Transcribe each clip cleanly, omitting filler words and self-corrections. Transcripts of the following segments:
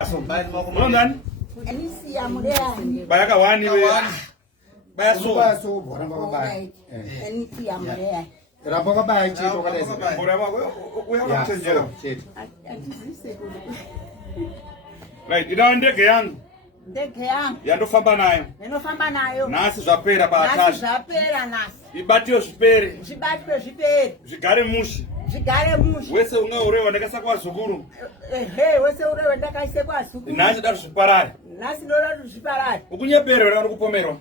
London. Bayaka wani we. Bayaso bora babai. Rapo babai chito kadesa. Bora ba we have to change it. Right, ida ndege yangu. Ndege yangu. Yandofamba nayo. Ndinofamba nayo. Nasi zvapera patasha. Nasi zvapera nasi. Ibatiyo zvipere. Zvibatwe zvipere. Zvigare mushi. Zvigare mushi. Wese ungaureva ndakasa kwa zukuru. Wese ureva ndakaise kwa zukuru. Nasi datu zviparare. Nasi ndoda zviparare. Ukunyeperwa kana kupomerwa.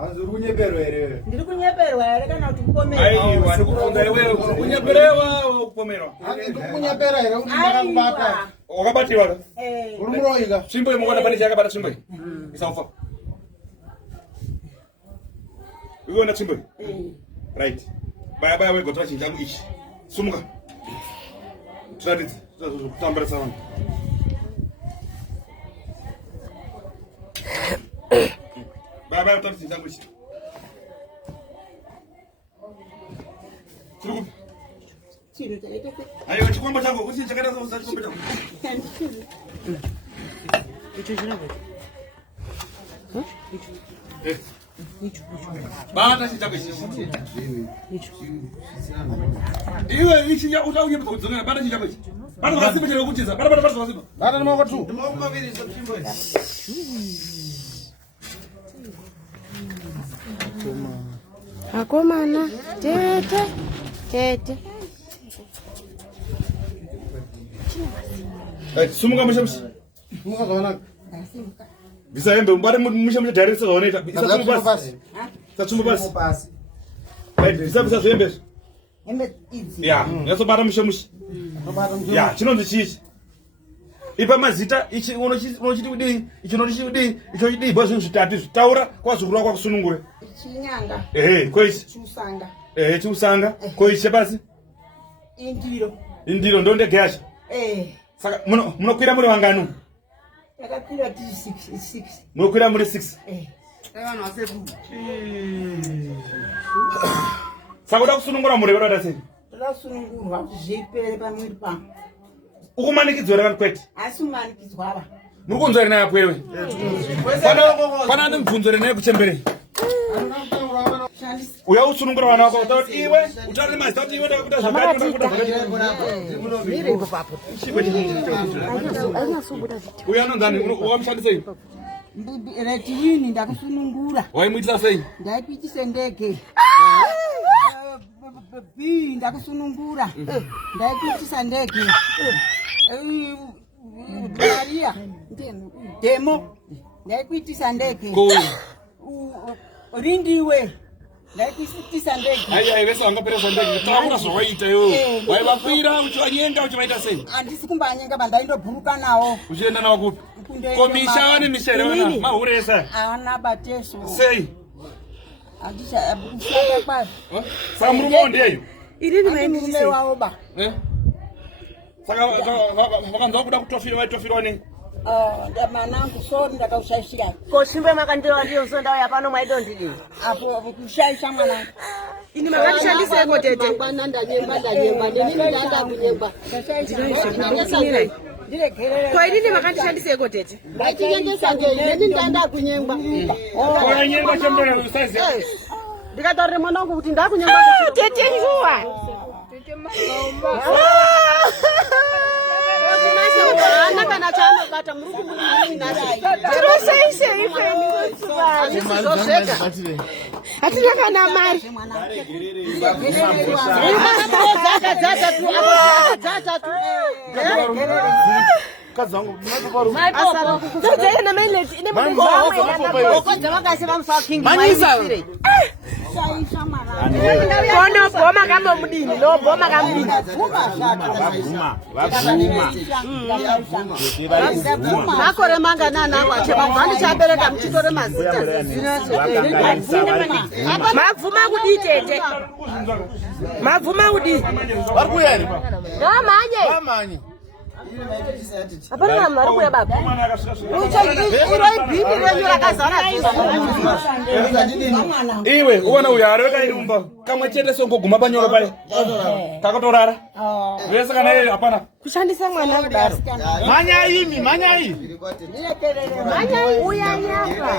Azuri kunyeperwa ere. Ndiri kunyeperwa ere kana kuti kupomerwa. Aiwa ndikufunda iwewe kunyeperewa kupomerwa. Kunyepera ere unimara kubata. Wakabatiwa. Uri muroiga. Tsvimbo yemukona pane chakabata tsvimbo iyi. Isamufa. Uiona tsvimbo iyi? Right. Baya wegotora chinhu changu ichi. Sumuka. Tiratidze. Kutambira vanhu. Baya utora chinhu changu ichi. Tiri kupi? Aiwa chikombo changu. Uchi chakaita sokusa chikombo changu. Icho chinabo. Bata chitabo ichi. Iwe ichi ya utauye kudzona bata chitabo ichi. Bata vasipo chero kuchiza. Bata vasipo. Bata ni moko tu. Moko maviri zopchimbo ichi. Akomana tete. Sumuka mushamshi. Sumuka zona. Bisa hembe mbare mushamshi direct zona. Bisa basi. Tatsumba basi. Bisa hembe. Hembe idzi. Ya, yaso bara mushamshi. Ya, chinonzi chichi. Ipa mazita ichi unochiti kudii, ichi unochiti kudii, icho chidii basi zvitatu zvitaura kwazukuru wako kusunungure. Chinyanga. Koisi. Chusanga. Chusanga. Koisi basi. Indiro ndo ndege yacho. Saka munokwira muri vangano? Takakwira tiri 6. Munokwira muri 6? Vanhu vasepu. Saka uda kusunungura muri vanoda sei? Toda kusunungurwa kuti zvipere pamwiri pangu. Ukumanikidzwa vanhu kwete? Asi umanikidzwa ava. Muri kunzwa iri nayo kwewe? Pana nemubvunzo iri nayo kuchemberei? Uya usunungura vana vako utaura kuti iwe utaura mazita kuti iwe ndakuita zvakati uya anonzani wamushandisei? Retiwini ndakusunungura. Waimuitisa sei? Ndaikuitise ndege. B ndakusunungura. Ndaikuitisa ndege. Maria demo ndaikuitisa ndege. Rindiwe ndaikuitisa ndege. Ai vese vangaperesa ndege taura zvawaita iwewe. Waivakwira uchivanyenga uchivaita sei? Handisi kumbanyenga bandaindobhuruka nawo. Uchienda nawo kupi? Komisha vane mishere wana mahuresa. Haana bateso. Sei? Handisha kushanda kwazi. Saka murume wandeyo? Irini murume wawo ba. Saka vakanzwa kuda kutofira vaitofirwa nei? Manangu sori ndakaushaishira. Koshimbe makandiro ndiyo sonda yapano mwaidondidi. Apo kushaisha mwanangu. Ini makandishandiseko tete. Mwana ndanyemba nini ndanda kunyemba. Kwa ini makandishandiseko tete. Ndachiyendesa nini ndanda kunyemba. Kwa nyemba chembera usazi. Ndikatorere mwanangu kuti ndakunyemba kuchiro. Tete njuwa. Tete maomba. Ana kana chano bata muruku muri nasi. Tiroseise ife ndikutsiva. Zoseka. Hatina kana mari. Dzata tu. Kazangu mnakuparu. Asara. Dzata na maileti ine munhu wamwe. Okodza vakasema musaking. Manisa. Kono boma kama mudini, no boma kama mudini. Vabvuma. Makore manga nana wacheba mvani chabereka mchitore mazita. Mavuma kudi tete. Mavuma kudi. Varikuyani? Ndamanye. Ndamanye. Hapana mnaruku ya baba. Mwana akasvika svika. Iwe uona uyo ari wekairumba kamwe chete songoguma panyoro paye kakotorara vese kana yeye hapana Kushandisa mwana kudaro. Manyai. Manyai uya nyapa.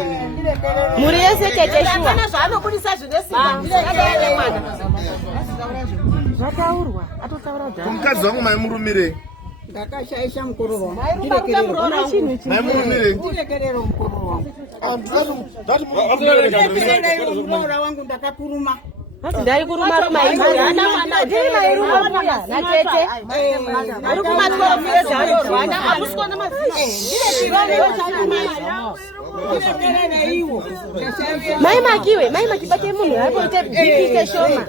Muri yese teteshua. Kana zvanobudisa zvine simba. Zvataurwa. Atotaura dhara. Mukadzi wangu maimurumire. Ndakashaisha mukuru wangu. Maimurumire. Ndirekerere mukuru wangu. Ndirekerere wangu ndakapuruma. Ndari kuruma maimura. Ndiri mairuma kuya. Na tete. Ari kumatwa mureza anorwana. Amusikona mazina. Maima kiwe, maima kibake munhu. Ari kuite bipike shoma.